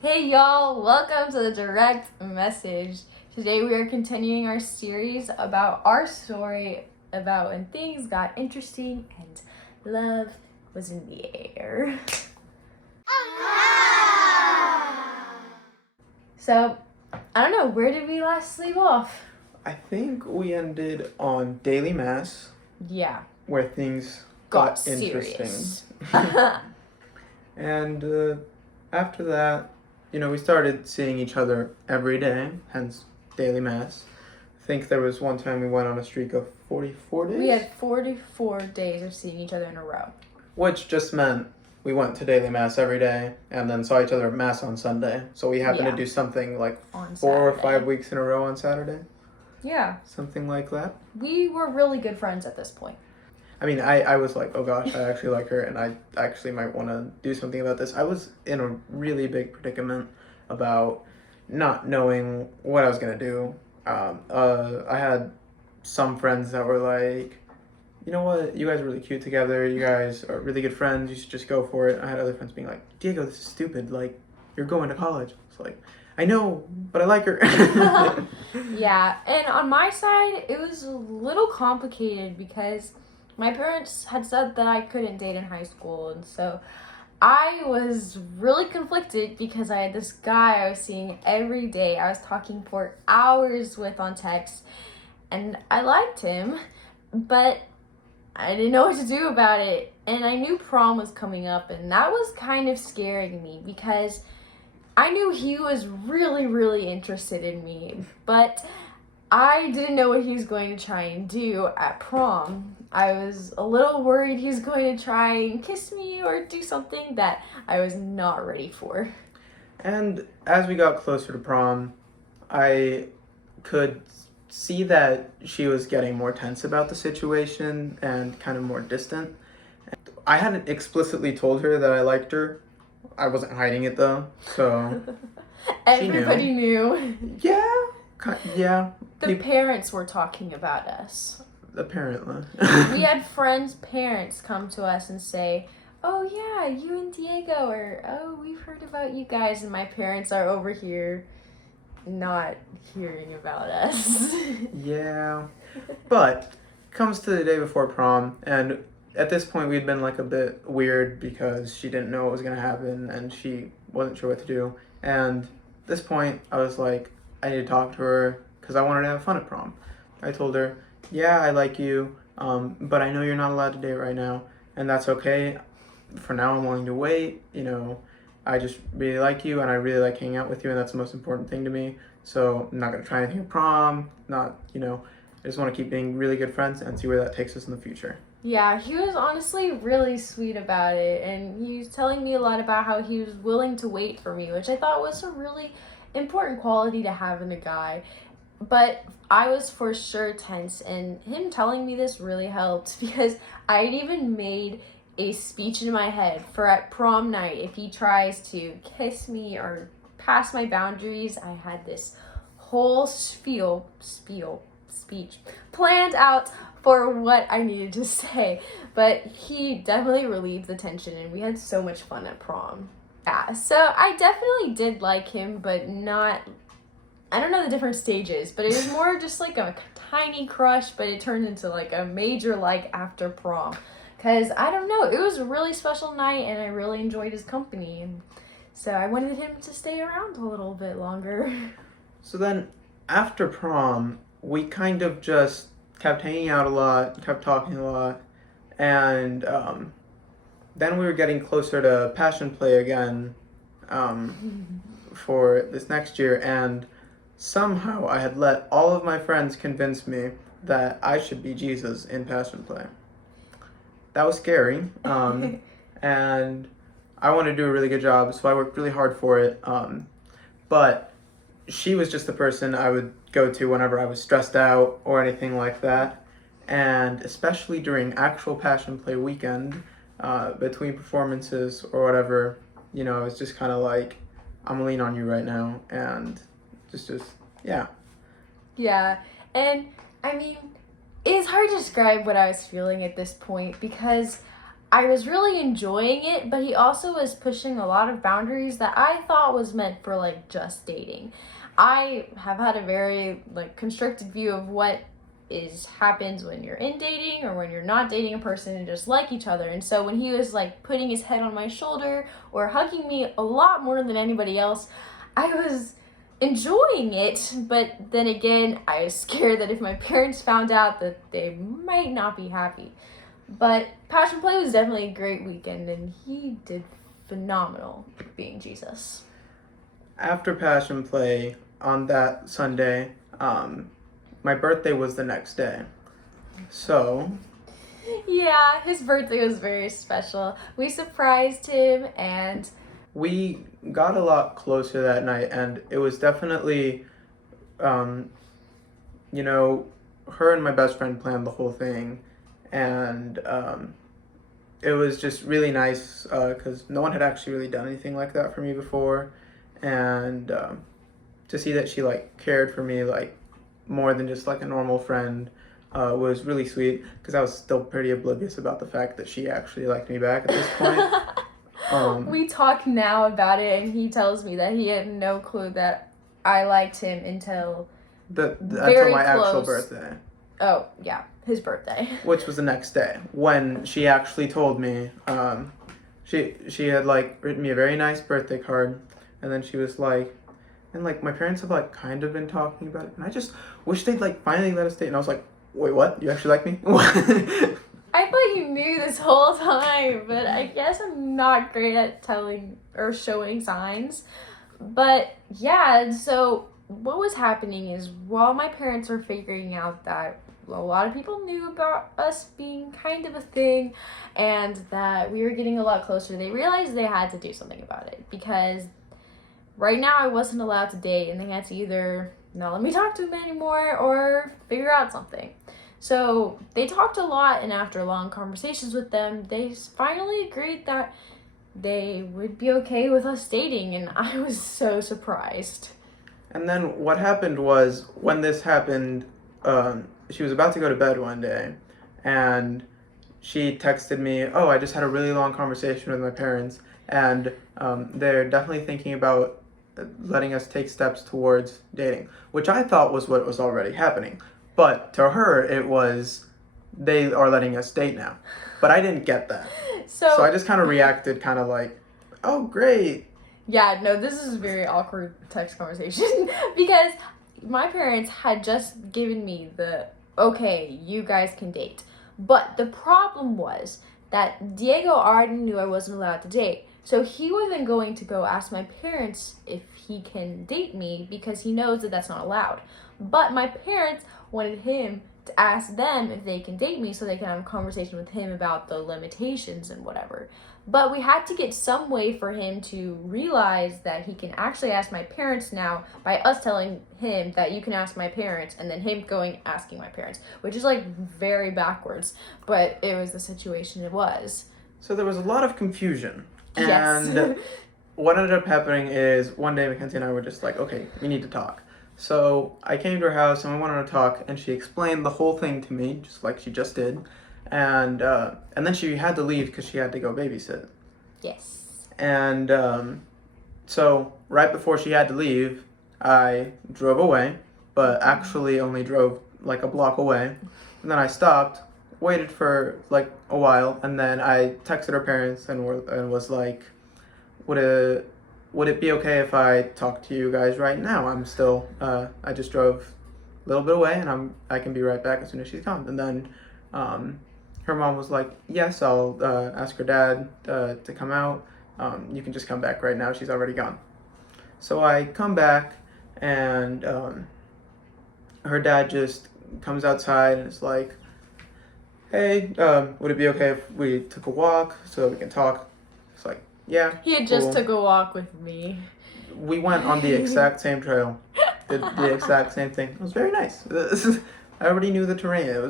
Hey y'all, welcome to the direct message. Today we are continuing our series about our story about when things got interesting and love was in the air. So, I don't know, where did we last leave off? I think we ended on daily mass Yeah, where things got interesting. serious. And after that, we started seeing each other every day, hence daily mass. I think there was one time we went on a streak of 44 days. We had 44 days of seeing each other in a row. Which just meant we went to daily mass every day and then saw each other at mass on Sunday. So we happened to do something like On 4 or Saturday. 5 weeks in a row on Saturday. Yeah. Something like that. We were really good friends at this point. I mean, I was like, oh gosh, I actually like her, and I actually might want to do something about this. I was in a really big predicament about not knowing what I was going to do. I had some friends that were like, you know what, you guys are really cute together, you guys are really good friends, you should just go for it. I had other friends being like, Diego, this is stupid, like, you're going to college. It's like, I know, but I like her. Yeah, and on my side, it was a little complicated because my parents had said that I couldn't date in high school, and so I was really conflicted because I had this guy I was seeing every day. I was talking for hours with on text, and I liked him, but I didn't know what to do about it. And I knew prom was coming up, and that was kind of scaring me because I knew he was really, really interested in me, but I didn't know what he was going to try and do at prom. I was a little worried he was going to try and kiss me or do something that I was not ready for. And as we got closer to prom, I could see that she was getting more tense about the situation and kind of more distant. I hadn't explicitly told her that I liked her. I wasn't hiding it though, so Everybody knew. Yeah. The parents were talking about us. Apparently. We had friends' parents come to us and say, oh yeah, you and Diego, or oh, we've heard about you guys, and my parents are over here not hearing about us. Yeah. But comes to the day before prom, and at this point we'd been like a bit weird because she didn't know what was gonna happen and she wasn't sure what to do. And at this point I was like, I need to talk to her because I wanted to have fun at prom. I told her, yeah, I like you, but I know you're not allowed to date right now, and that's okay. For now, I'm willing to wait. I just really like you, and I really like hanging out with you, and that's the most important thing to me. So I'm not gonna try anything at prom. I just want to keep being really good friends and see where that takes us in the future. Yeah, he was honestly really sweet about it, and he was telling me a lot about how he was willing to wait for me, which I thought was a really important quality to have in a guy. But I was for sure tense, and him telling me this really helped because I'd even made a speech in my head for at prom night. If he tries to kiss me or pass my boundaries, I had this whole speech planned out for what I needed to say. But he definitely relieved the tension, and we had so much fun at prom. Yeah, so I definitely did like him, but not, I don't know the different stages, but it was more just like a tiny crush, but it turned into like a major like after prom. Because, I don't know, it was a really special night, and I really enjoyed his company. And so I wanted him to stay around a little bit longer. So then, after prom, we kind of just kept hanging out a lot, kept talking a lot, and then we were getting closer to passion play again for this next year, and somehow I had let all of my friends convince me that I should be Jesus in passion play. That was scary, and I wanted to do a really good job, so I worked really hard for it, but she was just the person I would go to whenever I was stressed out or anything like that. And especially during actual passion play weekend, between performances or whatever, I was just kind of like, I'm gonna lean on you right now, and just yeah. Yeah, and I mean, it's hard to describe what I was feeling at this point because I was really enjoying it, but he also was pushing a lot of boundaries that I thought was meant for like just dating. I have had a very like constricted view of what is happens when you're in dating or when you're not dating a person and just like each other. And so when he was like putting his head on my shoulder or hugging me a lot more than anybody else, I was enjoying it, but then again, I was scared that if my parents found out that they might not be happy. But Passion Play was definitely a great weekend, and he did phenomenal being Jesus. After Passion Play on that Sunday, my birthday was the next day. So, Yeah, his birthday was very special. We surprised him, and we got a lot closer that night, and it was definitely, um, you know, her and my best friend planned the whole thing, and it was just really nice because no one had actually really done anything like that for me before, and to see that she like cared for me like more than just like a normal friend was really sweet because I was still pretty oblivious about the fact that she actually liked me back at this point. We talk now about it, and he tells me that he had no clue that I liked him until until my actual birthday. Oh, yeah, his birthday. Which was the next day when she actually told me. She had like written me a very nice birthday card, and then she was like, and like my parents have like kind of been talking about it, and I just wish they'd like finally let us date. And I was like, wait, what? You actually like me? I thought you knew this whole time, but I guess I'm not great at telling or showing signs. But yeah, so what was happening is while my parents were figuring out that a lot of people knew about us being kind of a thing and that we were getting a lot closer, they realized they had to do something about it because right now I wasn't allowed to date and they had to either not let me talk to him anymore or figure out something. So they talked a lot, and after long conversations with them, they finally agreed that they would be okay with us dating, and I was so surprised. And then what happened was when this happened, she was about to go to bed one day, and she texted me, "Oh, I just had a really long conversation with my parents, and they're definitely thinking about letting us take steps towards dating," which I thought was what was already happening. But to her, it was, they are letting us date now. But I didn't get that. So I just kind of reacted kind of like, oh, great. Yeah, no, this is a very awkward text conversation because my parents had just given me the, okay, you guys can date. But the problem was that Diego already knew I wasn't allowed to date. So he wasn't going to go ask my parents if he can date me because he knows that that's not allowed. But my parents wanted him to ask them if they can date me so they can have a conversation with him about the limitations and whatever. But we had to get some way for him to realize that he can actually ask my parents now by us telling him that you can ask my parents and then him going asking my parents, which is like very backwards, but it was the situation it was. So there was a lot of confusion. Yes. And what ended up happening is one day Mackenzie and I were just like, okay, we need to talk. So I came to her house and we wanted to talk, and she explained the whole thing to me, just like she just did. And then she had to leave because she had to go babysit. Yes. And so right before she had to leave, I drove away, but actually only drove like a block away. And then I stopped, waited for like a while, and then I texted her parents and was like, would it be okay if I talk to you guys right now? I'm still, I just drove a little bit away, and I can be right back as soon as she's gone. And then her mom was like, yes, I'll ask her dad to come out. You can just come back right now. She's already gone. So I come back, and her dad just comes outside and is like, hey, would it be okay if we took a walk so that we can talk? It's like, yeah. He had just took a walk with me. We went on the exact same trail, did the exact same thing. It was very nice. I already knew the terrain. I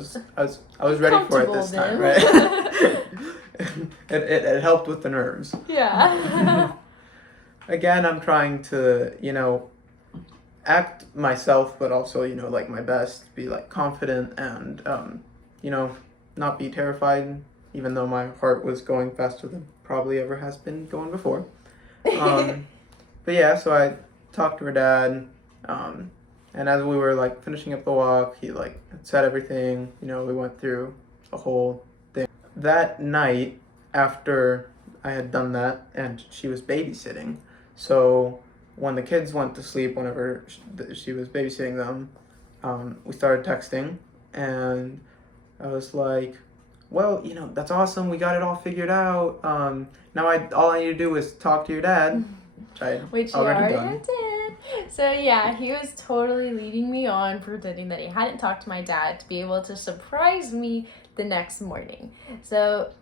was ready for it this time, right? it helped with the nerves. Yeah. Again, I'm trying to, act myself, but also, like my best, be like confident and, not be terrified even though my heart was going faster than probably ever has been going before. But yeah, so I talked to her dad, and as we were like finishing up the walk, he like said everything. You know, we went through a whole thing. That night, after I had done that, and she was babysitting, so when the kids went to sleep, whenever she was babysitting them, we started texting, and I was like, well, you know, that's awesome. We got it all figured out. Now all I need to do is talk to your dad. Which you already did. So yeah, he was totally leading me on, pretending that he hadn't talked to my dad to be able to surprise me the next morning. So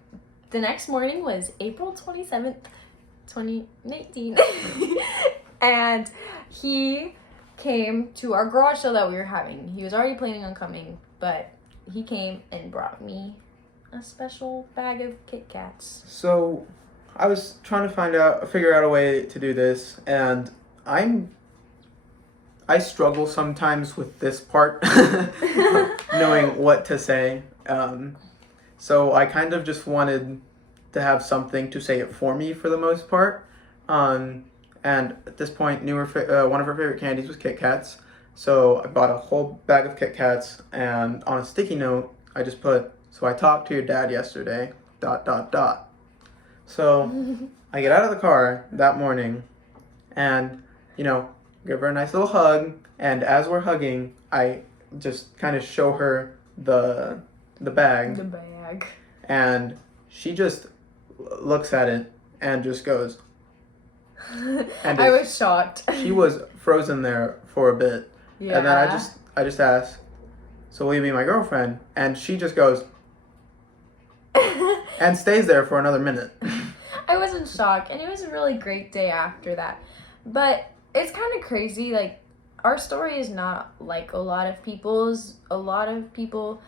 the next morning was April 27th, 2019. And he came to our garage sale that we were having. He was already planning on coming, but he came and brought me a special bag of Kit Kats. So I was trying to figure out a way to do this, and I struggle sometimes with this part, knowing what to say. So I kind of just wanted to have something to say it for me for the most part. And at this point, one of her favorite candies was Kit Kats. So I bought a whole bag of Kit Kats, and on a sticky note, I just put, so I talked to your dad yesterday, ... So I get out of the car that morning and, you know, give her a nice little hug. And as we're hugging, I just kind of show her the bag. The bag. And she just looks at it and just goes. And I was shocked. She was frozen there for a bit. Yeah. And then I just asked, so will you be my girlfriend? And she just goes and stays there for another minute. I was in shock, and it was a really great day after that. But it's kind of crazy, like, our story is not like a lot of people's. A lot of people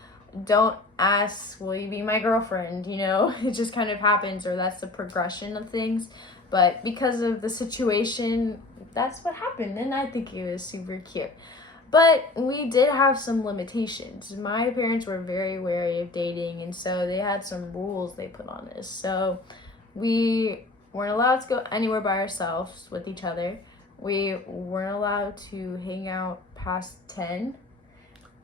don't ask, will you be my girlfriend, you know? It just kind of happens, or that's the progression of things. But because of the situation, that's what happened, and I think it was super cute. But we did have some limitations. My parents were very wary of dating, and so they had some rules they put on us. So we weren't allowed to go anywhere by ourselves with each other. We weren't allowed to hang out past 10.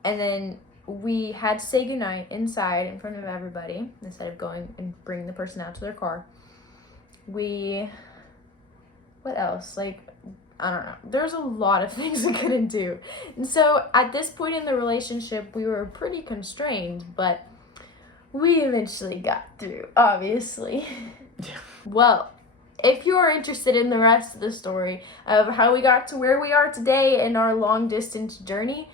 And then we had to say goodnight inside in front of everybody instead of going and bringing the person out to their car. What else? Like, I don't know. There's a lot of things we couldn't do. And so at this point in the relationship, we were pretty constrained, but we eventually got through, obviously. Well, if you are interested in the rest of the story of how we got to where we are today in our long distance journey,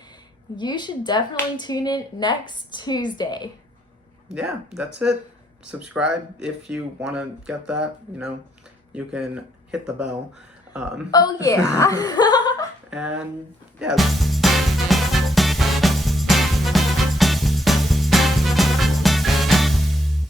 you should definitely tune in next Tuesday. Yeah, that's it. Subscribe if you want to get that. You know, you can hit the bell. Oh, yeah. And yeah.